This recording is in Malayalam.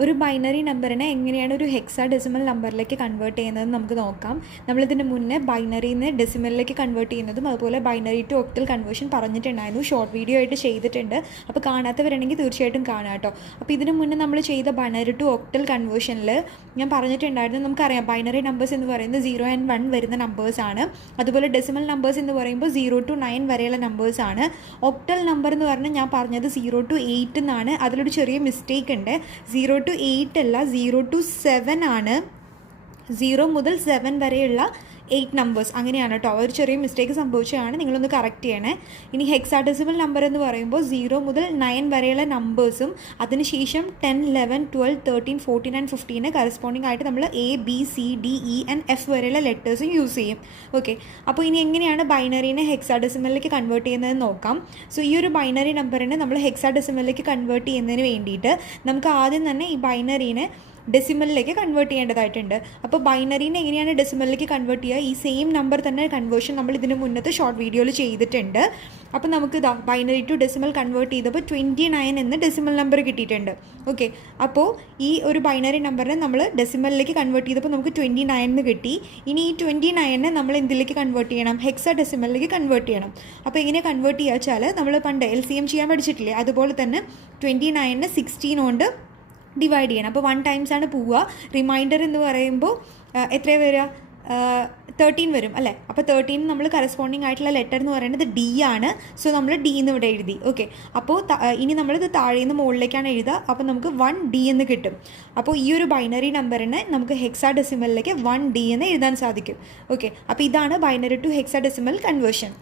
ഒരു ബൈനറി നമ്പറിനെ എങ്ങനെയാണ് ഒരു ഹെക്സാ ഡെസിമൽ നമ്പറിലേക്ക് കൺവേർട്ട് ചെയ്യുന്നതെന്ന് നമുക്ക് നോക്കാം. നമ്മളിതിന് മുന്നേ ബൈനറിയിൽ നിന്ന് ഡെസിമലിലേക്ക് കൺവേർട്ട് ചെയ്യുന്നതും അതുപോലെ ബൈനറി ടു ഒക്ടൽ കൺവേർഷൻ പറഞ്ഞിട്ടുണ്ടായിരുന്നു, ഷോർട്ട് വീഡിയോ ആയിട്ട് ചെയ്തിട്ടുണ്ട്. അപ്പോൾ കാണാത്തവരുണ്ടെങ്കിൽ തീർച്ചയായിട്ടും കാണാം കേട്ടോ. അപ്പോൾ ഇതിന് മുന്നേ നമ്മൾ ചെയ്ത ബൈനറി ടു ഒക്ടൽ കൺവേർഷനിൽ ഞാൻ പറഞ്ഞിട്ടുണ്ടായിരുന്നു, നമുക്കറിയാം ബൈനറി നമ്പേഴ്സ് എന്ന് പറയുന്നത് 0 and 1 വരുന്ന നമ്പേഴ്സാണ്. അതുപോലെ ഡെസിമൽ നമ്പേഴ്സ് എന്ന് പറയുമ്പോൾ 0 to 9 വരെയുള്ള നമ്പേഴ്സാണ്. ഒക്ടൽ നമ്പർ എന്ന് പറഞ്ഞാൽ ഞാൻ പറഞ്ഞത് 0 to 8 എന്നാണ്. അതിലൊരു ചെറിയ മിസ്റ്റേക്ക് ഉണ്ട്. 0 to 8 അല്ല, 0 to 7 ആണ്. 0 മുതൽ 7 വരെയുള്ള 8 നമ്പേഴ്സ് അങ്ങനെയാണ് കേട്ടോ. ഒരു ചെറിയ മിസ്റ്റേക്ക് സംഭവിച്ചതാണ്, നിങ്ങളൊന്ന് കറക്റ്റ് ചെയ്യണേ. ഇനി ഹെക്സാഡെസിമൽ നമ്പർ എന്ന് പറയുമ്പോൾ 0 മുതൽ 9 വരെയുള്ള നമ്പേഴ്സും അതിനുശേഷം 10, 11, 12, 13, 14 and 15 കറസ്പോണ്ടിങ് ആയിട്ട് നമ്മൾ ABCDENF വരെയുള്ള ലെറ്റേഴ്സും യൂസ് ചെയ്യും. ഓക്കെ, അപ്പോൾ ഇനി എങ്ങനെയാണ് ബൈനറിനെ ഹെക്സാഡെസിമലിലേക്ക് കൺവേർട്ട് ചെയ്യുന്നതെന്ന് നോക്കാം. സോ ഈ ഒരു ബൈനറി നമ്പറിനെ നമ്മൾ ഹെക്സാഡെസിമലിലേക്ക് കൺവേർട്ട് ചെയ്യുന്നതിന് വേണ്ടിയിട്ട് നമുക്ക് ആദ്യം തന്നെ ഈ ബൈനറിനെ ഡെസിമലിലേക്ക് കൺവേർട്ട് ചെയ്യേണ്ടതായിട്ടുണ്ട്. അപ്പോൾ ബൈനറിനെ എങ്ങനെയാണ് ഡെസിമലിലേക്ക് കൺവേർട്ട് ചെയ്യുക, ഈ സെയിം നമ്പർ തന്നെ കൺവേർഷൻ നമ്മൾ ഇതിന് മുന്നത്തെ ഷോർട്ട് വീഡിയോയിൽ ചെയ്തിട്ടുണ്ട്. അപ്പോൾ നമുക്ക് ഇതാ ബൈനറി ടു ഡെസിമൽ കൺവേർട്ട് ചെയ്തപ്പോൾ 29 എന്ന ഡെസിമൽ നമ്പർ കിട്ടിയിട്ടുണ്ട്. ഓക്കെ, അപ്പോൾ ഈ ഒരു ബൈനറി നമ്പറിനെ നമ്മൾ ഡെസിമലിലേക്ക് കൺവേർട്ട് ചെയ്തപ്പോൾ നമുക്ക് 29 എന്ന് കിട്ടി. ഇനി ഈ 29നെ നമ്മൾ എന്തിലേക്ക് കൺവേർട്ട് ചെയ്യണം, ഹെക്സാ ഡെസിമലിലേക്ക് കൺവേർട്ട് ചെയ്യണം. അപ്പോൾ എങ്ങനെ കൺവേർട്ട് ചെയ്യുക വെച്ചാൽ നമ്മൾ പണ്ട് LCM ചെയ്യാൻ പഠിച്ചിട്ടില്ലേ, അതുപോലെ തന്നെ 29നെ 16 കൊണ്ട് ഡിവൈഡ് ചെയ്യണം. അപ്പോൾ 1 times ആണ് പോവുക. റിമൈൻഡർ എന്ന് പറയുമ്പോൾ എത്ര വരിക, 13 വരും അല്ലേ. അപ്പോൾ 13 നമ്മൾ കറസ്പോണ്ടിങ് ആയിട്ടുള്ള ലെറ്റർ എന്ന് പറയുന്നത് D ആണ്. സോ നമ്മൾ D എന്ന് ഇവിടെ എഴുതി. ഓക്കെ, അപ്പോൾ ഇനി നമ്മളിത് താഴെ നിന്ന് മുകളിലേക്കാണ് എഴുതുക. അപ്പോൾ നമുക്ക് 1D എന്ന് കിട്ടും. അപ്പോൾ ഈ ഒരു ബൈനറി നമ്പറിനെ നമുക്ക് ഹെക്സാ ഡെസിമലിലേക്ക് 1D എന്ന് എഴുതാൻ സാധിക്കും. ഓക്കെ, അപ്പോൾ ഇതാണ് binary to hexadecimal conversion.